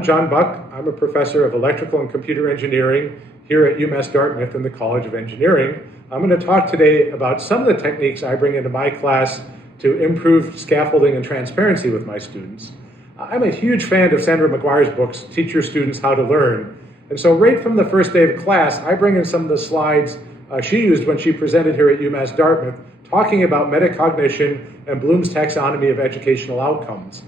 I'm John Buck. I'm a professor of electrical and computer engineering here at UMass Dartmouth in the College of Engineering. I'm going to talk today about some of the techniques I bring into my class to improve scaffolding and transparency with my students. I'm a huge fan of Sandra McGuire's books, Teach Your Students How to Learn. And so right from the first day of class, I bring in some of the slides she used when she presented here at UMass Dartmouth, talking about metacognition and Bloom's taxonomy of educational outcomes.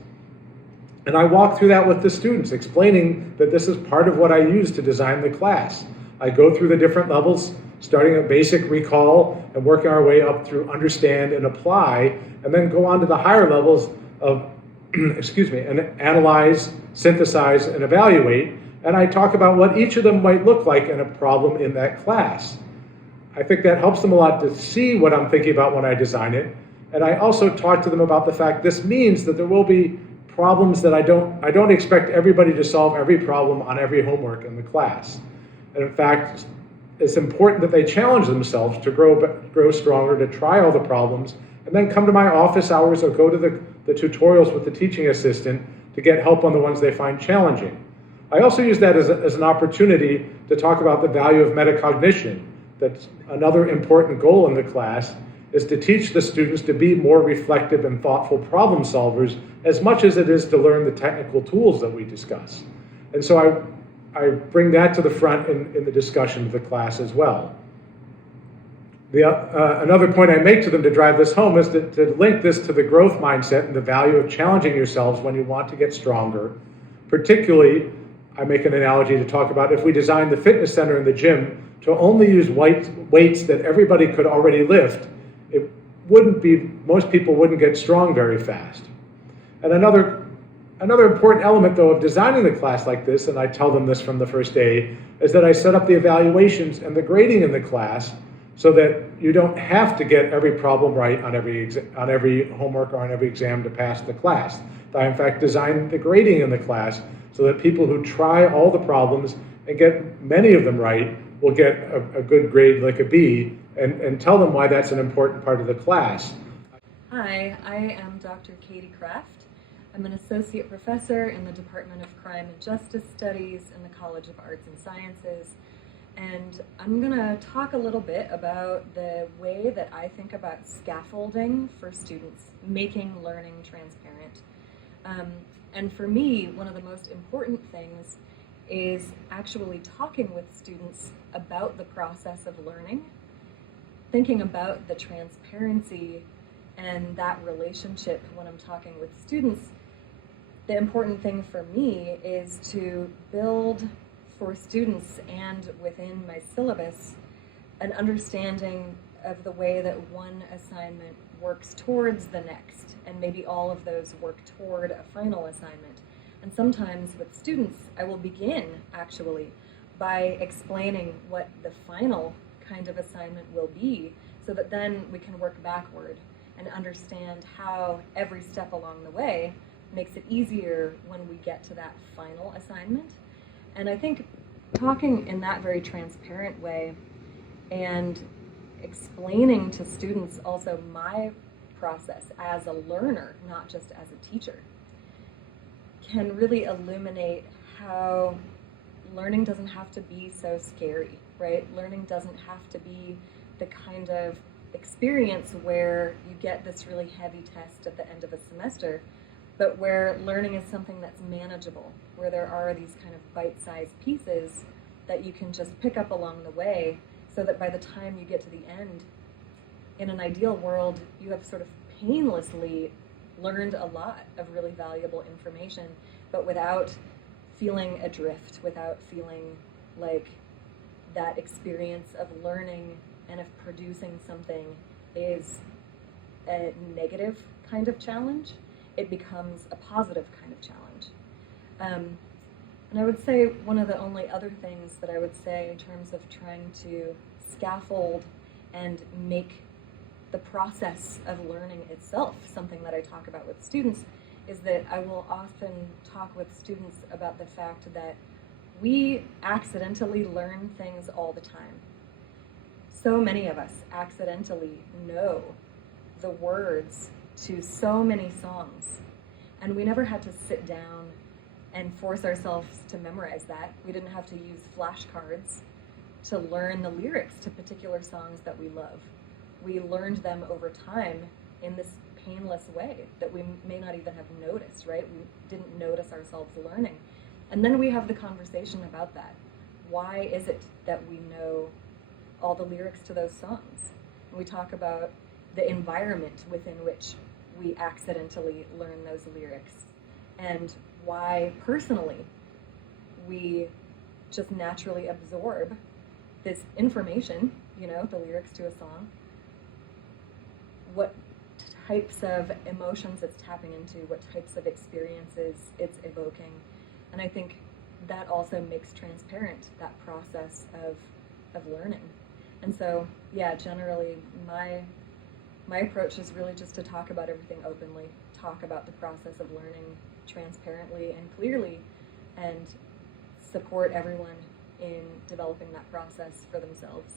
And I walk through that with the students, explaining that this is part of what I use to design the class. I go through the different levels, starting at basic recall and working our way up through understand and apply, and then go on to the higher levels of, and analyze, synthesize, and evaluate. And I talk about what each of them might look like in a problem in that class. I think that helps them a lot to see what I'm thinking about when I design it. And I also talk to them about the fact this means that there will be problems that I don't expect everybody to solve every problem on every homework in the class. And in fact, it's important that they challenge themselves to grow stronger, to try all the problems, and then come to my office hours or go to the tutorials with the teaching assistant to get help on the ones they find challenging. I also use that as an opportunity to talk about the value of metacognition. That's another important goal in the class, is to teach the students to be more reflective and thoughtful problem solvers as much as it is to learn the technical tools that we discuss. And so I bring that to the front in the discussion of the class as well. Another point I make to them to drive this home is to link this to the growth mindset and the value of challenging yourselves when you want to get stronger. Particularly, I make an analogy to talk about if we designed the fitness center in the gym to only use weights that everybody could already lift, most people wouldn't get strong very fast. And another important element, though, of designing the class like this, and I tell them this from the first day, is that I set up the evaluations and the grading in the class so that you don't have to get every problem right on every homework or on every exam to pass the class. I, in fact, designed the grading in the class so that people who try all the problems and get many of them right will get a good grade like a B, and tell them why that's an important part of the class. Hi, I am Dr. Katie Kraft. I'm an associate professor in the Department of Crime and Justice Studies in the College of Arts and Sciences, and I'm going to talk a little bit about the way that I think about scaffolding for students, making learning transparent. And for me, one of the most important things is actually talking with students about the process of learning, thinking about the transparency and that relationship when I'm talking with students. The important thing for me is to build for students and within my syllabus an understanding of the way that one assignment works towards the next, and maybe all of those work toward a final assignment. And sometimes with students, I will begin actually by explaining what the final kind of assignment will be, so that then we can work backward and understand how every step along the way makes it easier when we get to that final assignment. And I think talking in that very transparent way and explaining to students also my process as a learner, not just as a teacher, can really illuminate how learning doesn't have to be so scary, right? Learning doesn't have to be the kind of experience where you get this really heavy test at the end of a semester, but where learning is something that's manageable, where there are these kind of bite-sized pieces that you can just pick up along the way, so that by the time you get to the end, in an ideal world, you have sort of painlessly learned a lot of really valuable information, but without feeling adrift, without feeling like that experience of learning and of producing something is a negative kind of challenge. It becomes a positive kind of challenge. And I would say one of the only other things that I would say in terms of trying to scaffold and make the process of learning itself something that I talk about with students is that I will often talk with students about the fact that we accidentally learn things all the time. So many of us accidentally know the words to so many songs, and we never had to sit down and force ourselves to memorize that. We didn't have to use flashcards to learn the lyrics to particular songs that we love. We learned them over time in this painless way that we may not even have noticed, right? We didn't notice ourselves learning. And then we have the conversation about that. Why is it that we know all the lyrics to those songs? And we talk about the environment within which we accidentally learn those lyrics, and why personally we just naturally absorb this information, the lyrics to a song, what types of emotions it's tapping into, what types of experiences it's evoking. And I think that also makes transparent that process of learning. And so, yeah, generally my approach is really just to talk about everything openly, talk about the process of learning transparently and clearly, and support everyone in developing that process for themselves.